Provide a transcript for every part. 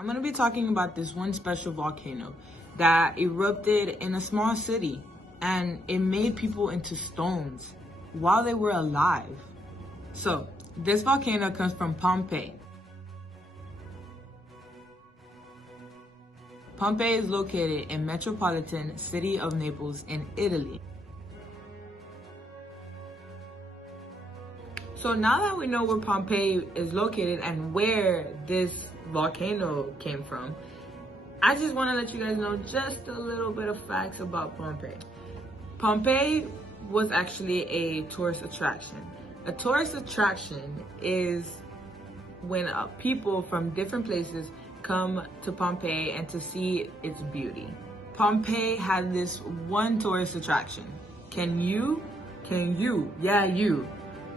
I'm gonna be talking about this one special volcano that erupted in a small city and it made people into stones while they were alive. So, this volcano comes from Pompeii. Pompeii is located in metropolitan city of Naples in Italy. So now that we know where Pompeii is located and where this volcano came from, I just want to let you guys know just a little bit of facts about Pompeii. Pompeii was actually a tourist attraction. A tourist attraction is when people from different places come to Pompeii and to see its beauty. Pompeii had this one tourist attraction. Can you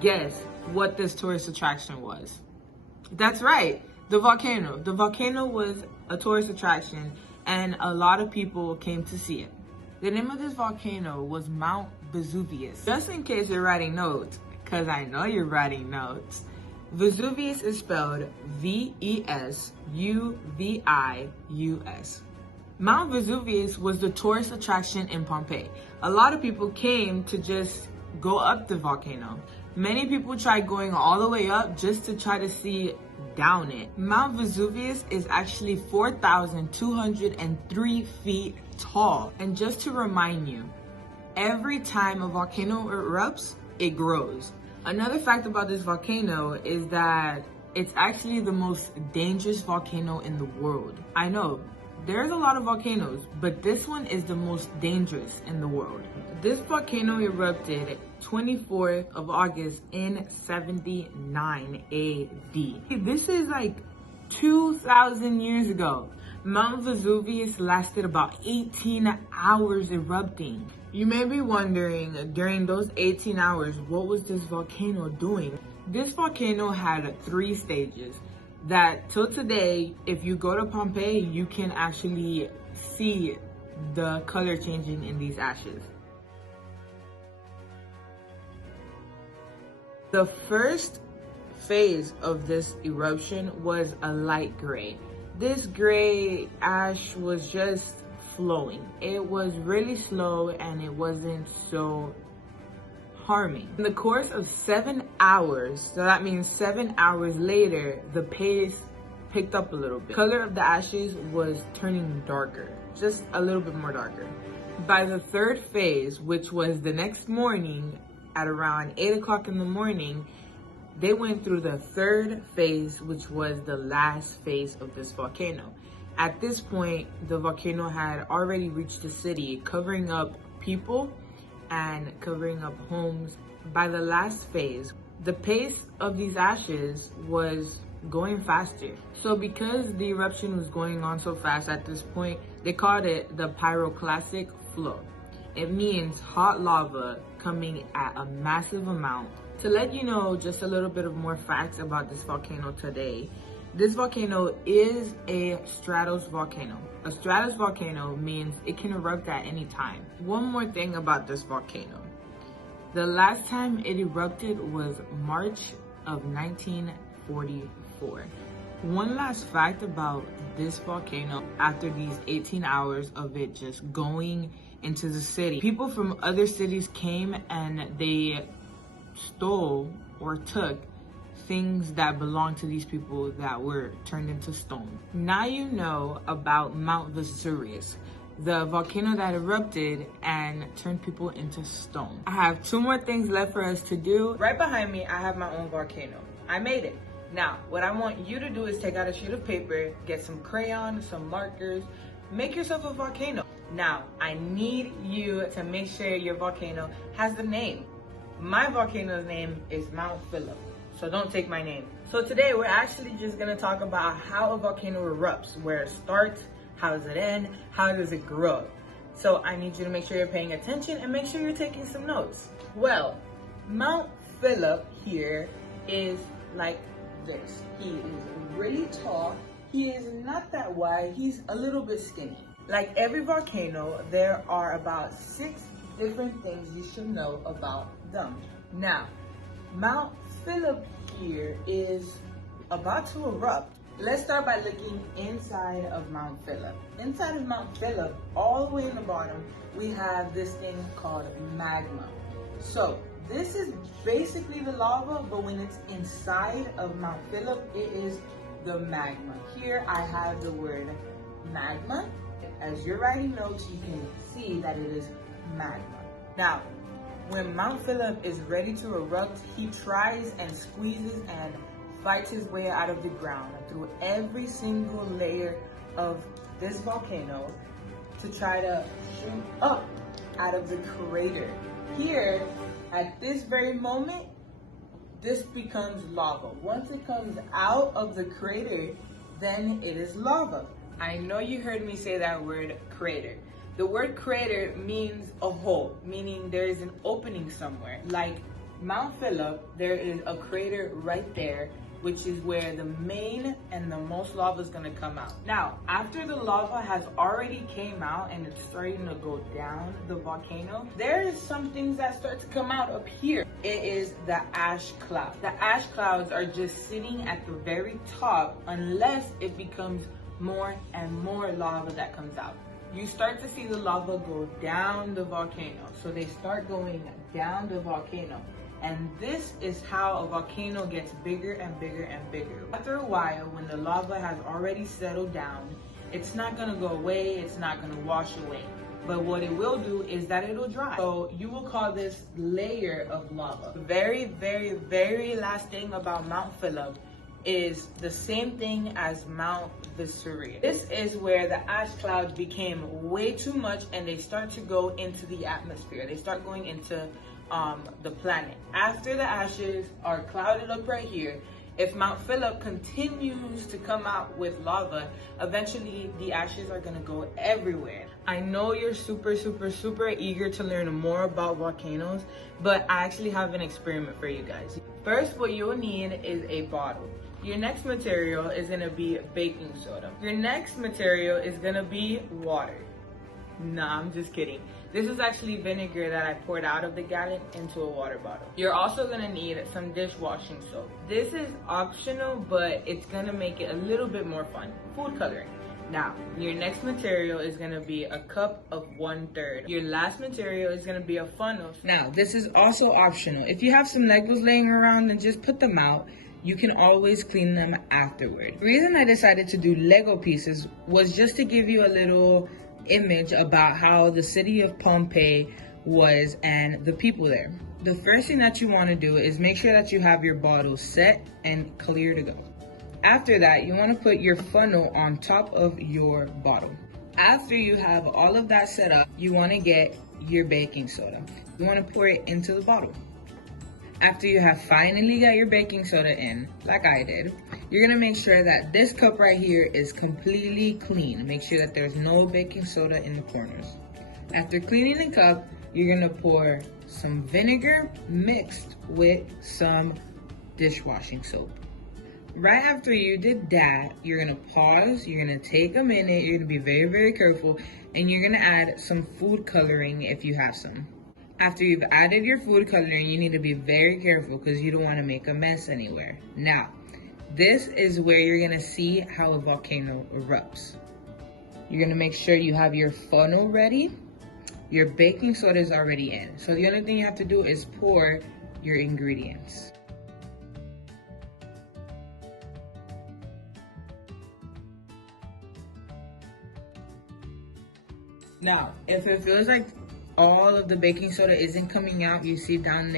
guess what this tourist attraction was? That's right, the volcano. The volcano was a tourist attraction and a lot of people came to see it. The name of this volcano was Mount Vesuvius. Just in case you're writing notes, because I know you're writing notes, Vesuvius is spelled V-E-S-U-V-I-U-S. Mount Vesuvius was the tourist attraction in Pompeii. A lot of people came to just go up the volcano. Many people tried going all the way up just to try to see down it. Mount Vesuvius is actually 4,203 feet tall. And just to remind you, every time a volcano erupts, it grows. Another fact about this volcano is that it's actually the most dangerous volcano in the world. I know, there's a lot of volcanoes, but this one is the most dangerous in the world. This volcano erupted 24th of August in 79 AD. This is like 2,000 years ago. Mount Vesuvius lasted about 18 hours erupting. You may be wondering, during those 18 hours, what was this volcano doing? This volcano had 3 stages that till today, if you go to Pompeii, you can actually see the color changing in these ashes. The first phase of this eruption was a light gray. This gray ash was just flowing. It was really slow and it wasn't so harming. In the course of 7 hours, so that means 7 hours later, the pace picked up a little bit. The color of the ashes was turning darker, just a little bit more darker. By the third phase, which was the next morning at around 8 o'clock in the morning, they went through the third phase, which was the last phase of this volcano. At this point, the volcano had already reached the city, covering up people and covering up homes. By the last phase, the pace of these ashes was going faster. So because the eruption was going on so fast at this point, they called it the pyroclastic flow. It means hot lava coming at a massive amount. To let you know just a little bit of more facts about this volcano today, this volcano is a stratos volcano. A stratos volcano means it can erupt at any time. One more thing about this volcano. The last time it erupted was March of 1944. One last fact about this volcano, after these 18 hours of it just going into the city, people from other cities came and they stole or took things that belonged to these people that were turned into stone. Now you know about Mount Vesuvius, the volcano that erupted and turned people into stone. I have 2 more things left for us to do. Right behind me, I have my own volcano. I made it. Now, what I want you to do is take out a sheet of paper, get some crayon, some markers, make yourself a volcano. Now, I need you to make sure your volcano has the name. My volcano's name is Mount Phillip, so don't take my name. So today we're actually just gonna talk about how a volcano erupts, where it starts, how does it end, how does it grow. So I need you to make sure you're paying attention and make sure you're taking some notes. Well, Mount Phillip here is like this. He is really tall. He is not that wide. He's a little bit skinny. Like every volcano, there are about 6 different things you should know about them. Now, Mount Phillip here is about to erupt. Let's start by looking inside of Mount Phillip. Inside of Mount Phillip, all the way in the bottom, we have this thing called magma. So this is basically the lava, but when it's inside of Mount Phillip, it is the magma. Here I have the word magma. As you're writing notes, you can see that it is magma. Now, when Mount Phillip is ready to erupt, he tries and squeezes and fights his way out of the ground through every single layer of this volcano to try to shoot up out of the crater. Here, at this very moment, this becomes lava. Once it comes out of the crater, then it is lava. I know you heard me say that word crater. The word crater means a hole, meaning there is an opening somewhere. Like Mount Phillip, there is a crater right there, which is where the main and the most lava is gonna come out. Now, after the lava has already came out and it's starting to go down the volcano, there is some things that start to come out up here. It is the ash cloud. The ash clouds are just sitting at the very top unless it becomes more and more lava that comes out. You start to see the lava go down the volcano. So they start going down the volcano. And this is how a volcano gets bigger and bigger and bigger. After a while, when the lava has already settled down, it's not gonna go away, it's not gonna wash away. But what it will do is that it'll dry. So you will call this layer of lava. The very, very, very last thing about Mount Phillip is the same thing as Mount Vesuvius. This is where the ash clouds became way too much and they start to go into the atmosphere. They start going into the planet. After the ashes are clouded up right here, if Mount Phillip continues to come out with lava, eventually the ashes are gonna go everywhere. I know you're super, super, super eager to learn more about volcanoes, but I actually have an experiment for you guys. First, what you'll need is a bottle. Your next material is gonna be baking soda. Your next material is gonna be water. Nah, I'm just kidding. This is actually vinegar that I poured out of the gallon into a water bottle. You're also gonna need some dishwashing soap. This is optional, but it's gonna make it a little bit more fun. Food coloring. Now, your next material is gonna be a cup of 1/3. Your last material is gonna be a funnel. Now, this is also optional. If you have some Legos laying around, then just put them out. You can always clean them afterward. The reason I decided to do Lego pieces was just to give you a little image about how the city of Pompeii was and the people there. The first thing that you want to do is make sure that you have your bottle set and clear to go. After that, you want to put your funnel on top of your bottle. After you have all of that set up, you want to get your baking soda. You want to pour it into the bottle. After you have finally got your baking soda in, like I did, you're gonna make sure that this cup right here is completely clean. Make sure that there's no baking soda in the corners. After cleaning the cup, you're gonna pour some vinegar mixed with some dishwashing soap. Right after you did that, you're gonna pause, you're gonna take a minute, you're gonna be very, very careful, and you're gonna add some food coloring if you have some. After you've added your food coloring, you need to be very careful because you don't want to make a mess anywhere. Now, this is where you're going to see how a volcano erupts. You're going to make sure you have your funnel ready. Your baking soda is already in. So the only thing you have to do is pour your ingredients. Now, if it feels like all of the baking soda isn't coming out, you see down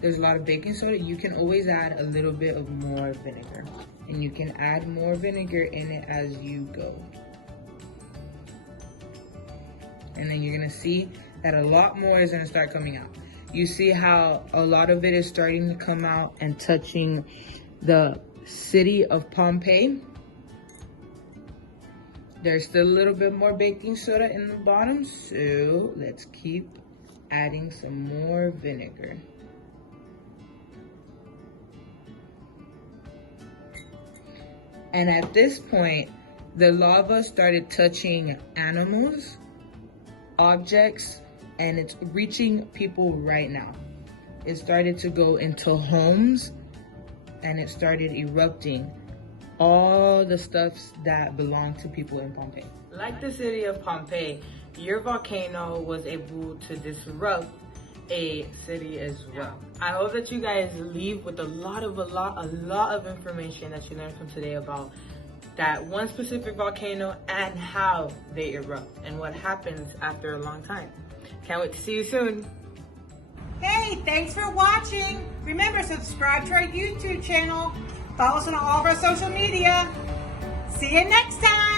there's a lot of baking soda, you can always add a little bit of more vinegar. And you can add more vinegar in it as you go. And then you're gonna see that a lot more is gonna start coming out. You see how a lot of it is starting to come out and touching the city of Pompeii. There's still a little bit more baking soda in the bottom, so let's keep adding some more vinegar. And at this point, the lava started touching animals, objects, and it's reaching people right now. It started to go into homes, and it started erupting all the stuffs that belong to people in Pompeii. Like the city of Pompeii, your volcano was able to disrupt a city as well. I hope that you guys leave with a lot of information that you learned from today about that one specific volcano and how they erupt and what happens after a long time. Can't wait to see you soon. Hey, thanks for watching. Remember, subscribe to our YouTube channel. Follow us on all of our social media. See you next time.